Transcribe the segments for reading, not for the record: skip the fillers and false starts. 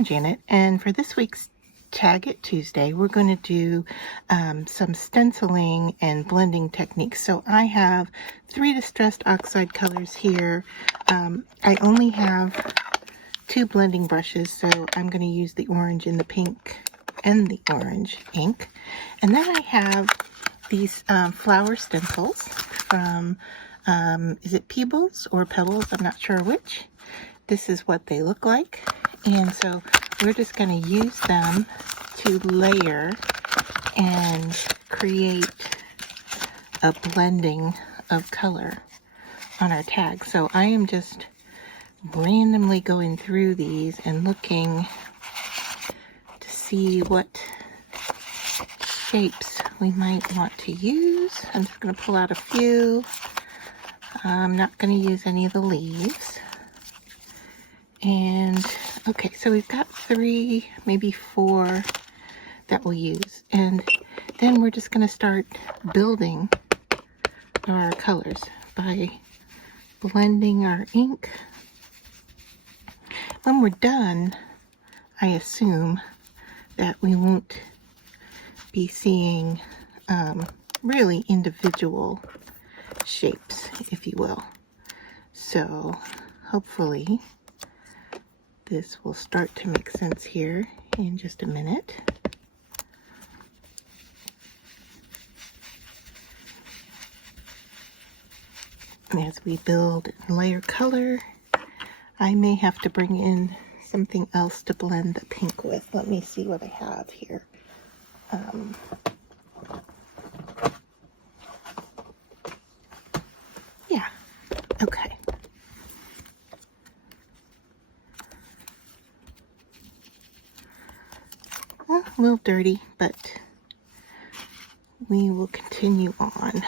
I'm Janet, and for this week's Tag It Tuesday, we're going to do some stenciling and blending techniques. So I have 3 distressed oxide colors here. I only have 2 blending brushes, so I'm going to use the orange and the pink and the orange ink. And then I have these flower stencils from, is it Peebles or Pebbles? I'm not sure which. This is what they look like. And so we're just going to use them to layer and create a blending of color on our tag. So I am just randomly going through these and looking to see what shapes we might want to use. I'm just going to pull out a few. I'm not going to use any of the leaves. And okay, so we've got 3, maybe 4 that we'll use. And then we're just going to start building our colors by blending our ink. When we're done, I assume that we won't be seeing really individual shapes, if you will. So hopefully this will start to make sense here in just a minute. As we build and layer color, I may have to bring in something else to blend the pink with. Let me see what I have here. Yeah, okay. Well, a little dirty, but we will continue on.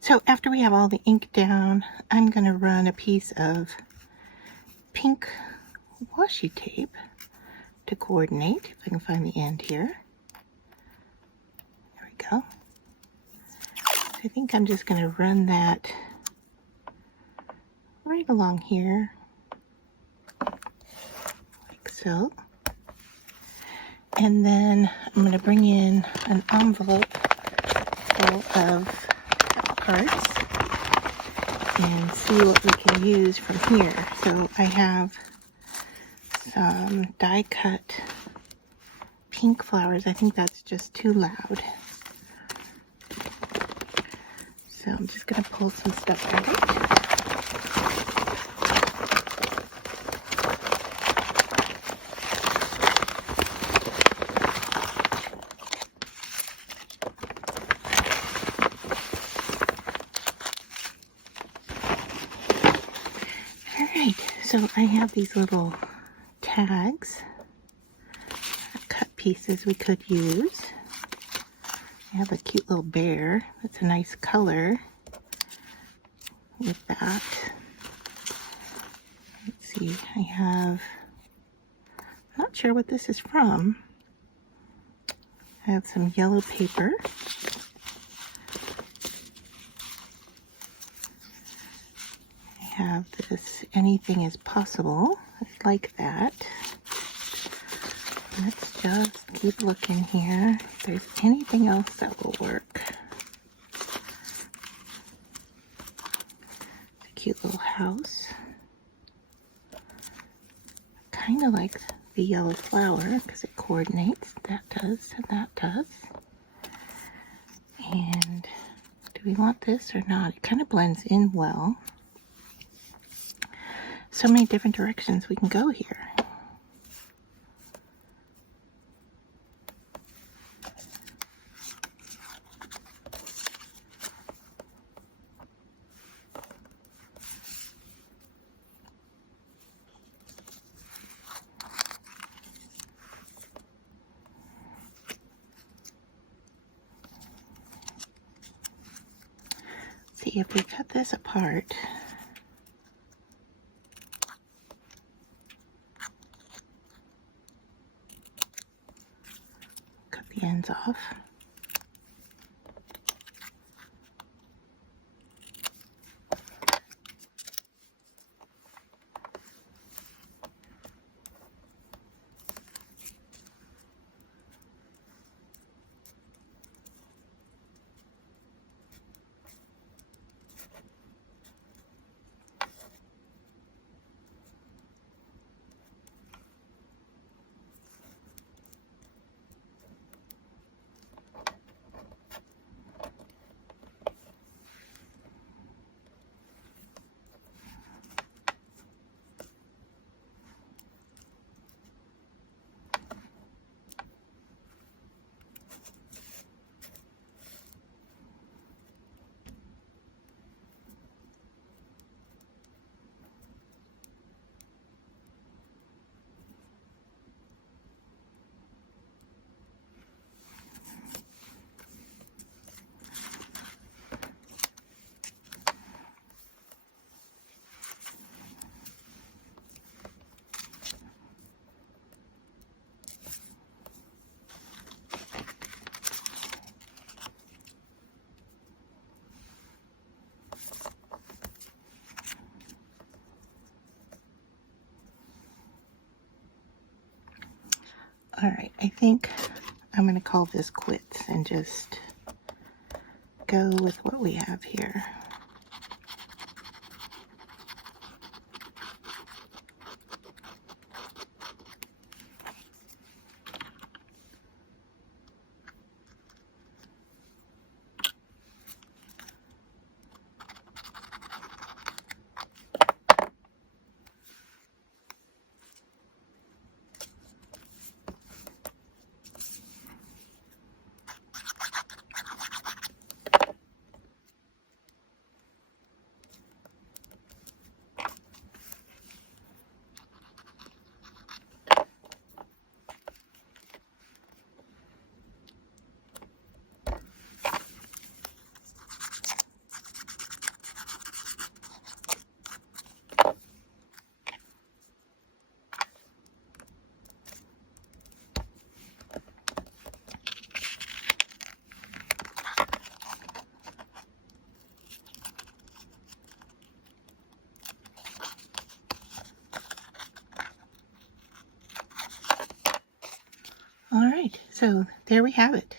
So after we have all the ink down, I'm going to run a piece of pink washi tape to coordinate, if I can find the end here. There we go. I think I'm just going to run that right along here, like so. And then I'm going to bring in an envelope full of cards and see what we can use from here. So I have some die cut pink flowers. I think that's just too loud. So I'm just going to pull some stuff out. So I have these little tags, cut pieces we could use. I have a cute little bear. That's a nice color with that. Let's see, I have, I'm not sure what this is from. I have some yellow paper. I have this anything is possible. I like that. Let's just keep looking here if there's anything else that will work. It's a cute little house. Kind of like the yellow flower because it coordinates. That does, and that does. And do we want this or not? It kind of blends in well. So many different directions we can go here. See, if we cut this apart, cut the ends off. All right, I think I'm going to call this quits and just go with what we have here. All right, so there we have it.